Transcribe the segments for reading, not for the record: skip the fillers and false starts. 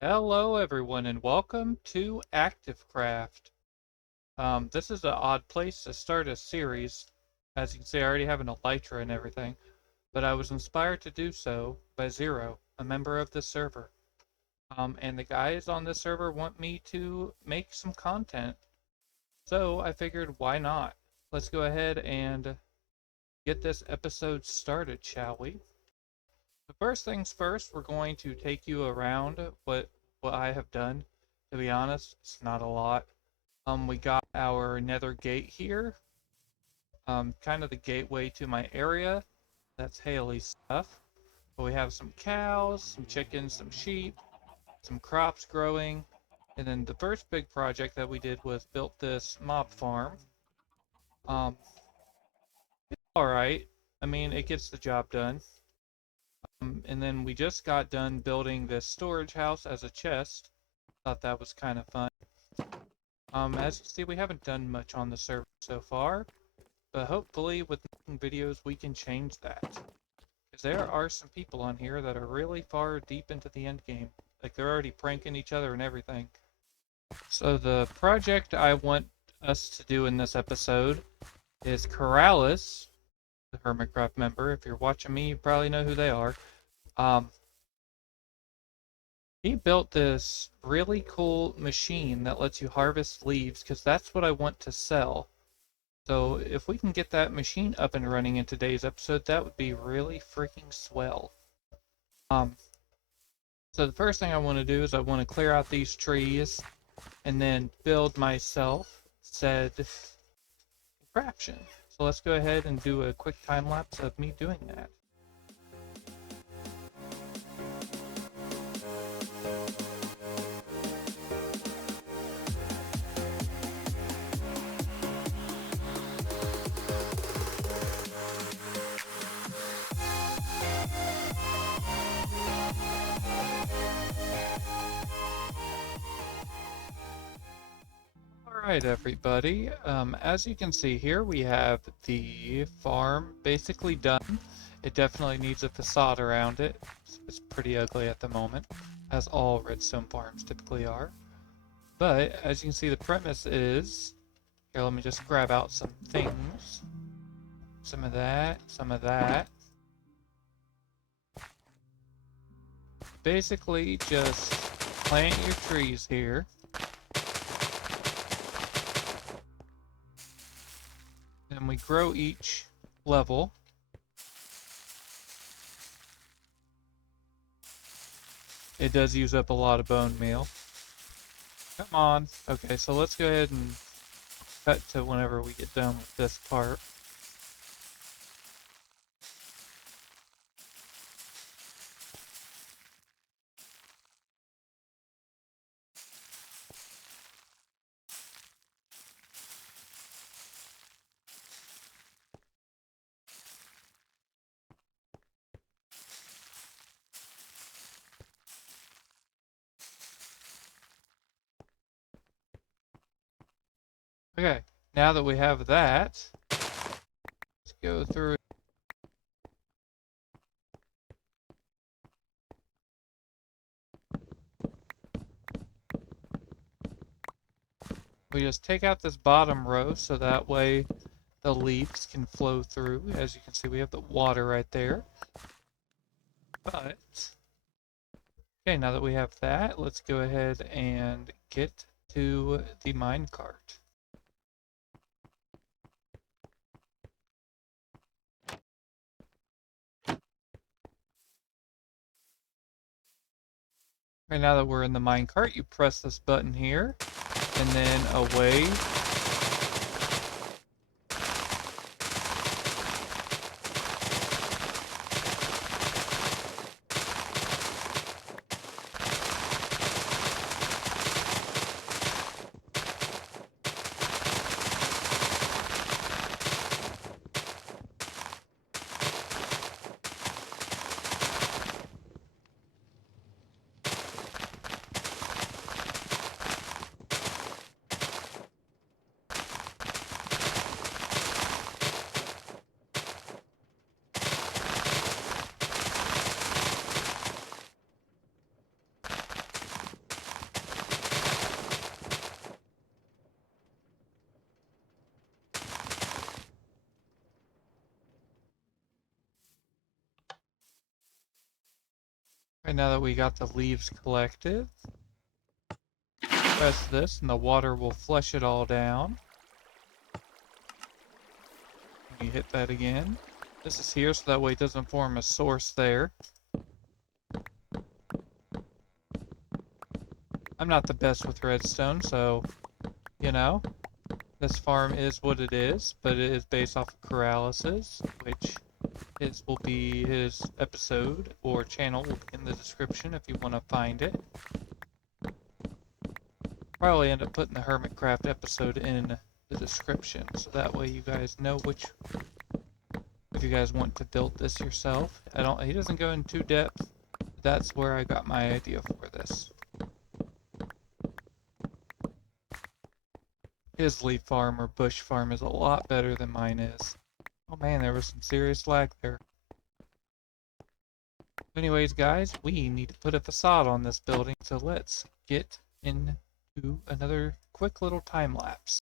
Hello, everyone, and welcome to ActiveCraft. This is an odd place to start a series. As you can see, I already have an elytra and everything, but I was inspired to do so by Zero, a member of this server. And the guys on this server want me to make some content, so I figured, why not? Let's go ahead and get this episode started, shall we? The first things first, we're going to take you around what I have done. To be honest, it's not a lot. We got our nether gate here. Kind of the gateway to my area. That's Haley's stuff. But we have some cows, some chickens, some sheep, some crops growing. And then the first big project that we did was built this mob farm. Um, it's alright. I mean, it gets the job done. And then we just got done building this storage house as a chest. Thought that was kind of fun. As you see, we haven't done much on the server so far, but hopefully with making videos we can change that. Because there are some people on here that are really far deep into the end game. Like, they're already pranking each other and everything. So the project I want us to do in this episode is Corrales, the Hermitcraft member. If you're watching me, you probably know who they are. He built this really cool machine that lets you harvest leaves, because that's what I want to sell. So if we can get that machine up and running in today's episode, that would be really freaking swell. Um, so the first thing I want to do is I want to clear out these trees and then build myself said contraption. So let's go ahead and do a quick time lapse of me doing that. Alright, everybody. As you can see here, we have the farm basically done. It definitely needs a facade around it. It's pretty ugly at the moment, as all redstone farms typically are. But as you can see, the premise is, here, let me just grab out some things. Some of that, some of that. Basically, just plant your trees here. And we grow each level. It does use up a lot of bone meal. Come on. Okay, so let's go ahead and cut to whenever we get done with this part. Okay, now that we have that, let's go through. We just take out this bottom row so that way the leaves can flow through. As you can see, we have the water right there. But, okay, now that we have that, let's go ahead and get to the minecart. Okay, now that we're in the minecart, you press this button here, and then away. Right now that we got the leaves collected, press this and the water will flush it all down. And you hit that again. This is here so that way it doesn't form a source there. I'm not the best with redstone, so, you know, this farm is what it is, but it is based off of Corralis's, which will be his episode or channel in the description if you want to find it. Probably end up putting the Hermitcraft episode in the description, so that way you guys know which, if you guys want to build this yourself. He doesn't go into depth, but that's where I got my idea for this. His leaf farm or bush farm is a lot better than mine is. Oh man, there was some serious lag there. Anyways, guys, we need to put a facade on this building, so let's get into another quick little time lapse.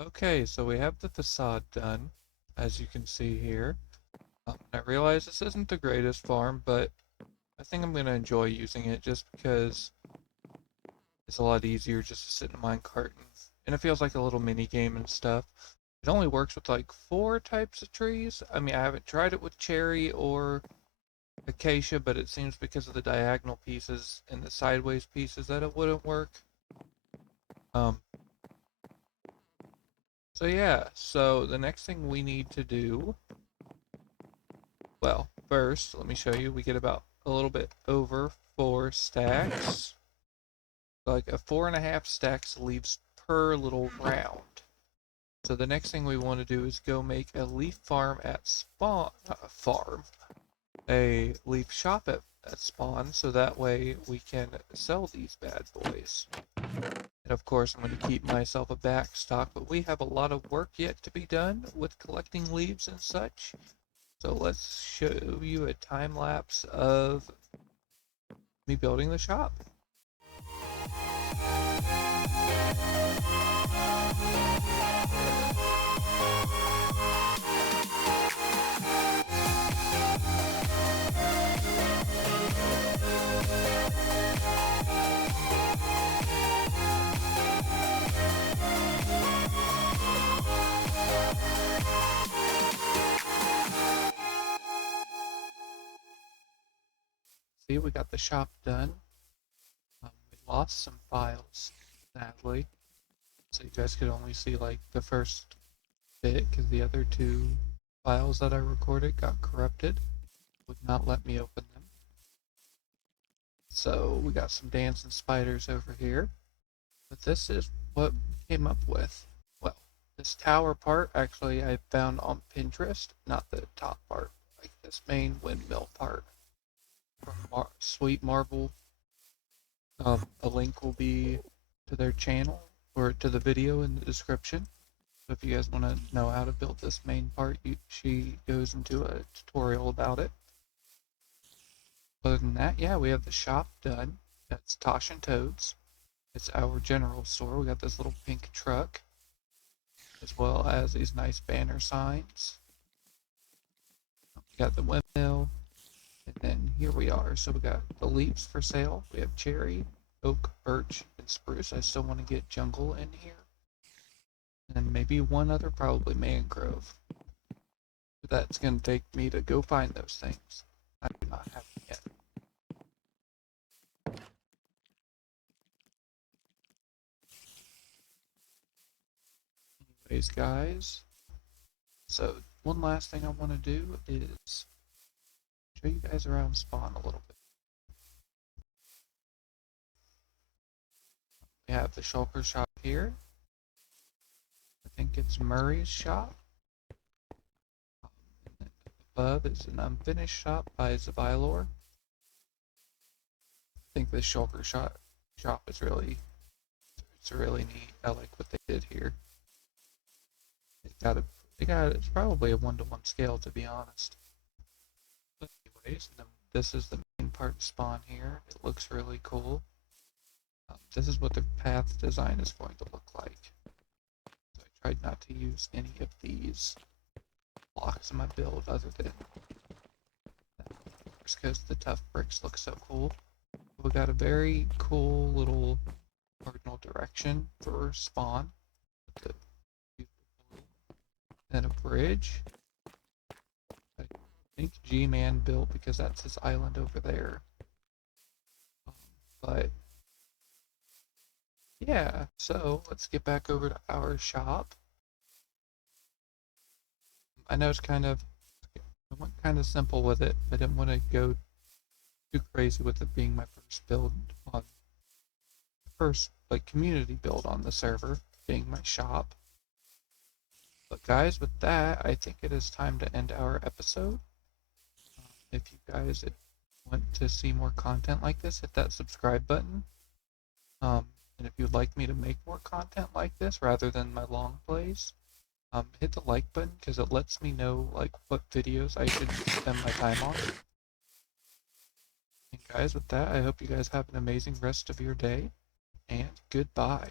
Okay, so we have the facade done, as you can see here. I realize this isn't the greatest farm, but I think I'm going to enjoy using it just because it's a lot easier just to sit in a minecart and it feels like a little mini game and stuff. It only works with like 4 types of trees. I mean, I haven't tried it with cherry or acacia, but it seems because of the diagonal pieces and the sideways pieces that it wouldn't work. So yeah, so the next thing we need to do, well, first, let me show you, we get about a little bit over 4 stacks. Like a 4.5 stacks leaves per little round. So the next thing we want to do is go make a leaf farm at spawn, not a farm, a leaf shop at spawn, so that way we can sell these bad boys. And of course I'm going to keep myself a back stock, but we have a lot of work yet to be done with collecting leaves and such. So let's show you a time lapse of me building the shop. See, we got the shop done. We lost some files, sadly. So you guys could only see like the first bit because the other 2 files that I recorded got corrupted. Would not let me open them. So we got some dancing spiders over here. But this is what we came up with. Well, this tower part actually I found on Pinterest, not the top part, like this main windmill part from Sweet Marble. A link will be to their channel or to the video in the description. So if you guys want to know how to build this main part, she goes into a tutorial about it. Other than that, yeah, we have the shop done. That's Tosh and Toads. It's our general store. We got this little pink truck, as well as these nice banner signs. We got the windmill, and then here we are. So we got the leaves for sale. We have cherry, oak, birch, and spruce. I still want to get jungle in here. And maybe one other, probably mangrove. But that's going to take me to go find those things. I do not have them yet. Anyways, guys. So one last thing I want to do is show you guys around spawn a little bit. We have the shulker shop here. I think it's Murray's shop. Above is an unfinished shop by Zabilor. I think the shulker shop is really, it's really neat. I like what they did here. It's probably a 1-to-1 scale, to be honest. But anyways, this is the main part of spawn here. It looks really cool. This is what the path design is going to look like. So I tried not to use any of these blocks in my build other than that. bricks because the tough bricks look so cool. We got a very cool little cardinal direction for spawn. With the and a bridge. I think G-Man built because that's his island over there. But yeah, so let's get back over to our shop. I know it's I went kind of simple with it. I didn't want to go too crazy with it being my first build on first like community build on the server, being my shop. But guys, with that, I think it is time to end our episode. If you guys want to see more content like this, hit that subscribe button. And if you'd like me to make more content like this rather than my long plays, hit the like button because it lets me know like what videos I should spend my time on. And guys, with that, I hope you guys have an amazing rest of your day, and goodbye.